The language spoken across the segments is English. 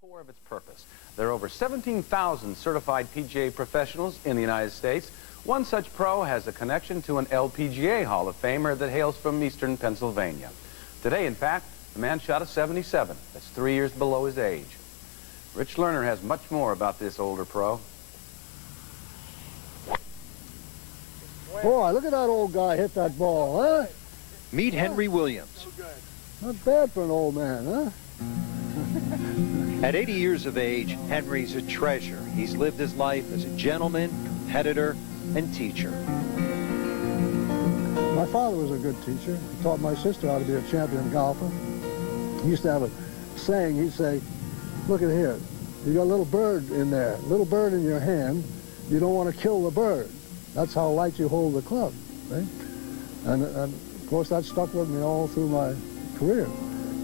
core of its purpose. There are over 17,000 certified PGA professionals in the United States. One such pro has a connection to an LPGA Hall of Famer that hails from eastern Pennsylvania. Today, in fact, the man shot a 77. That's 3 years below his age. Rich Lerner has much more about this older pro. Boy, look at that old guy hit that ball, huh? Meet Henry Williams. Not bad for an old man, huh? At 80 years of age, Henry's a treasure. He's lived his life as a gentleman, competitor, and teacher. My father was a good teacher. He taught my sister how to be a champion golfer. He used to have a saying. He'd say, look at here, you got a little bird in there, little bird in your hand. You don't want to kill the bird. That's how light you hold the club, right? And of course, that stuck with me all through my career.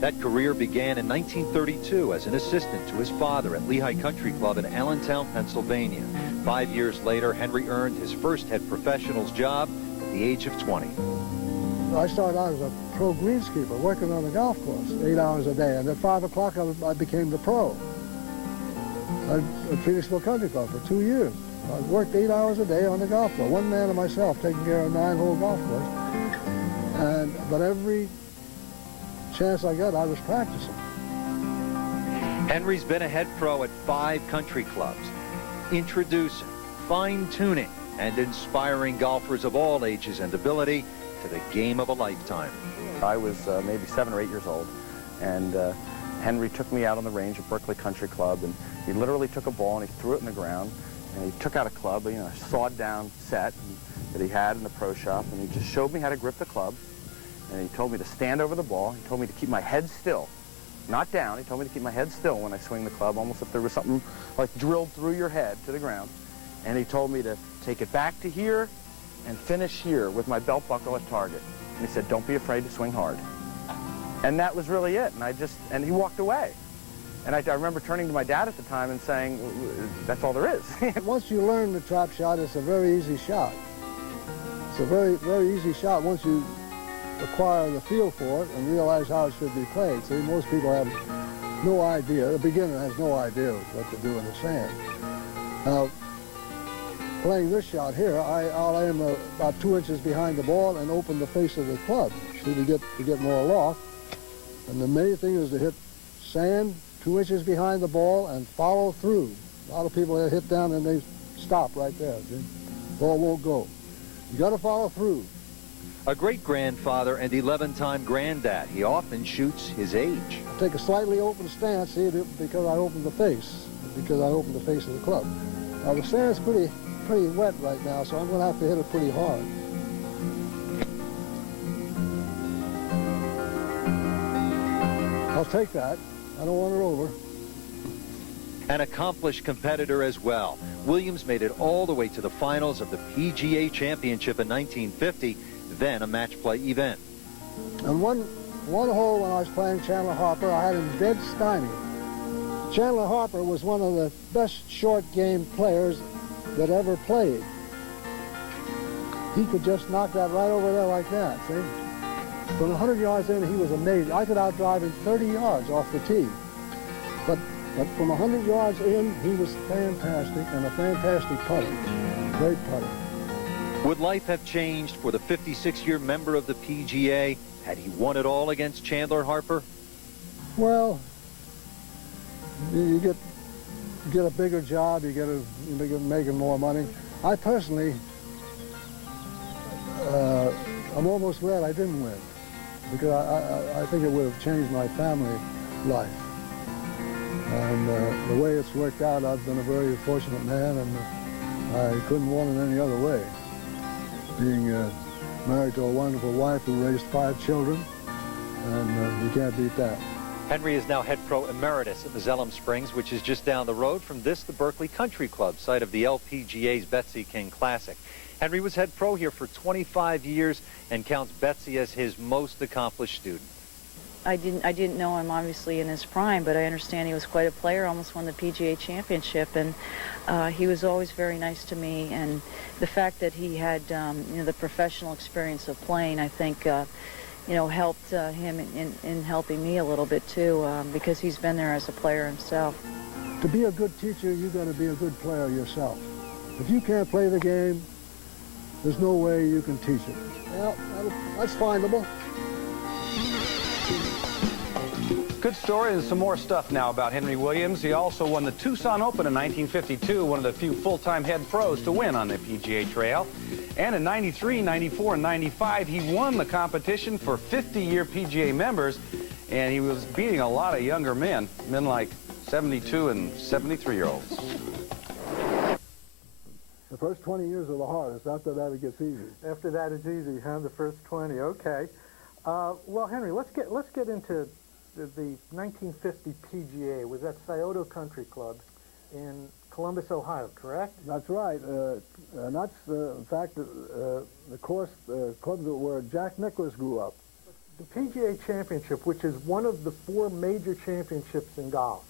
That career began in 1932 as an assistant to his father at Lehigh Country Club in Allentown, Pennsylvania. 5 years later, Henry earned his first head professional's job at the age of 20. I started out as a pro greenskeeper, working on the golf course 8 hours a day, and at 5 o'clock I became the pro at Phoenixville Country Club for 2 years. I worked 8 hours a day on the golf course, one man and myself taking care of a 9-hole golf course. But every chance I got, I was practicing. Henry's been a head pro at 5 country clubs, introducing, fine-tuning, and inspiring golfers of all ages and ability to the game of a lifetime. I was maybe 7 or 8 years old, and Henry took me out on the range at Berkeley Country Club, and he literally took a ball and he threw it in the ground, and he took out a club, you know, a sawed-down set that he had in the pro shop, and he just showed me how to grip the club. And he told me to stand over the ball. He told me to keep my head still, not down. He told me to keep my head still when I swing the club, almost if there was something like drilled through your head to the ground. And he told me to take it back to here and finish here with my belt buckle at target. And he said, don't be afraid to swing hard. And that was really it. And he walked away. And I remember turning to my dad at the time and saying, that's all there is. Once you learn the trap shot, it's a very easy shot. It's a very, very easy shot once you acquire the feel for it and realize how it should be played. See, most people have no idea. The beginner has no idea what to do in the sand. Now, playing this shot here, I'll aim about 2 inches behind the ball and open the face of the club, see, to get more loft. And the main thing is to hit sand 2 inches behind the ball and follow through. A lot of people hit down and they stop right there. See, ball won't go. You got to follow through. A great-grandfather and 11-time granddad, he often shoots his age. I take a slightly open stance, see, because I open the face, because I open the face of the club. Now, the sand's pretty wet right now, so I'm going to have to hit it pretty hard. I'll take that. I don't want it over. An accomplished competitor as well. Williams made it all the way to the finals of the PGA Championship in 1950, then a match play event. And one hole when I was playing Chandler Harper, I had him dead stymied. Chandler Harper was one of the best short game players that ever played. He could just knock that right over there like that, see? From 100 yards in, he was amazing. I could outdrive him 30 yards off the tee. But from 100 yards in, he was fantastic, and a fantastic putter. Great putter. Would life have changed for the 56-year member of the PGA had he won it all against Chandler Harper? Well, you get a bigger job, you get making more money. I personally, I'm almost glad I didn't win, because I think it would have changed my family life. And the way it's worked out, I've been a very fortunate man, and I couldn't want it any other way. Being married to a wonderful wife who raised 5 children, and you can't beat that. Henry is now head pro emeritus at Mazellum Springs, which is just down the road from the Berkeley Country Club, site of the LPGA's Betsy King Classic. Henry was head pro here for 25 years and counts Betsy as his most accomplished student. I didn't know him obviously in his prime, but I understand he was quite a player, almost won the PGA Championship, and he was always very nice to me. And the fact that he had you know, the professional experience of playing, I think helped him in helping me a little bit too, because he's been there as a player himself. To be a good teacher, you got to be a good player yourself. If you can't play the game, there's no way you can teach it. Well, that's findable. Good story and some more stuff now about Henry Williams. He also won the Tucson Open in 1952, one of the few full-time head pros to win on the PGA Trail. And in 93, 94, and 95, he won the competition for 50-year PGA members, and he was beating a lot of younger men like 72 and 73-year-olds. The first 20 years are the hardest. After that, it gets easy. After that, it's easy, huh? The first 20. Okay. Well, Henry, let's get into the 1950 PGA. Was at Scioto Country Club in Columbus, Ohio, correct? That's right. And that's, in fact, the club where Jack Nicklaus grew up. The PGA Championship, which is one of the 4 major championships in golf,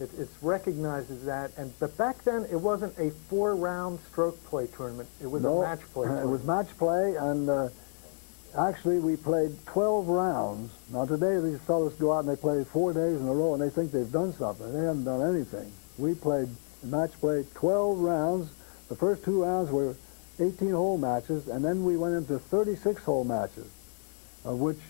it's recognized as that. But back then, it wasn't a 4-round stroke play tournament. It was a match play tournament. It was match play, and actually, we played 12 rounds. Now, today, these fellas go out and they play 4 days in a row, and they think they've done something. They haven't done anything. We played match play 12 rounds. The first 2 rounds were 18-hole matches, and then we went into 36-hole matches, of which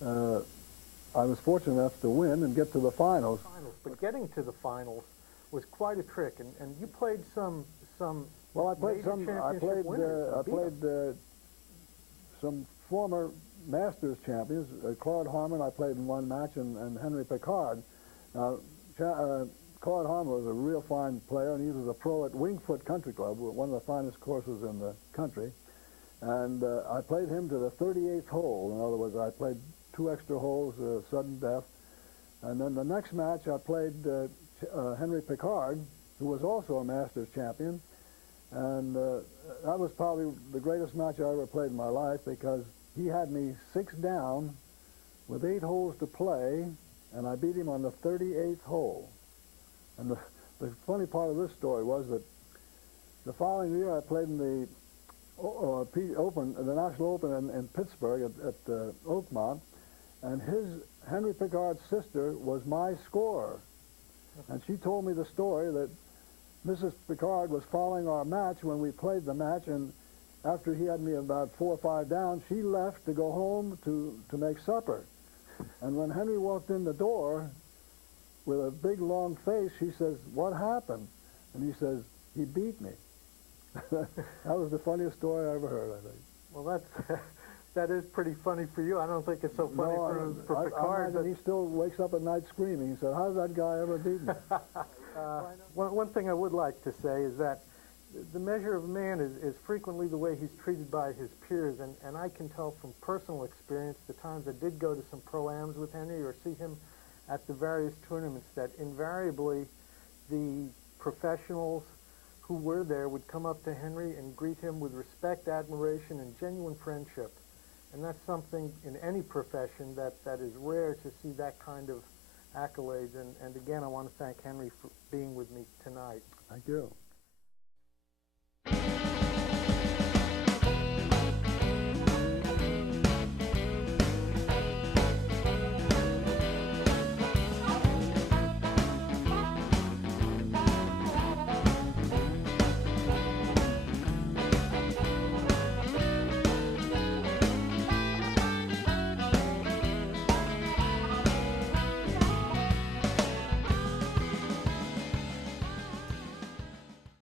I was fortunate enough to win and get to the finals. But getting to the finals was quite a trick, and you played some. Well, I played some. I played some former Masters champions. Claude Harmon, I played in one match, and Henry Picard. Now, Claude Harmon was a real fine player, and he was a pro at Wingfoot Country Club, one of the finest courses in the country. And I played him to the 38th hole. In other words, I played 2 extra holes, sudden death. And then the next match, I played Henry Picard, who was also a Masters champion. And that was probably the greatest match I ever played in my life, because he had me 6 down with 8 holes to play, and I beat him on the 38th hole. And the funny part of this story was that the following year I played in the National Open in Pittsburgh at Oakmont, and Henry Picard's sister was my scorer. And she told me the story that Mrs. Picard was following our match when we played the match, and after he had me about 4 or 5 down, she left to go home to make supper. And when Henry walked in the door with a big long face, she says, "What happened?" And he says, "He beat me." That was the funniest story I ever heard, I think. Well, that is pretty funny for you. I don't think it's so funny for Picard. But he still wakes up at night screaming. He said, "How did that guy ever beat me?" One thing I would like to say is that the measure of a man is frequently the way he's treated by his peers, and I can tell from personal experience, the times I did go to some pro-ams with Henry or see him at the various tournaments, that invariably the professionals who were there would come up to Henry and greet him with respect, admiration, and genuine friendship. And that's something in any profession that is rare to see that kind of accolades. And again, I want to thank Henry for being with me tonight. Thank you.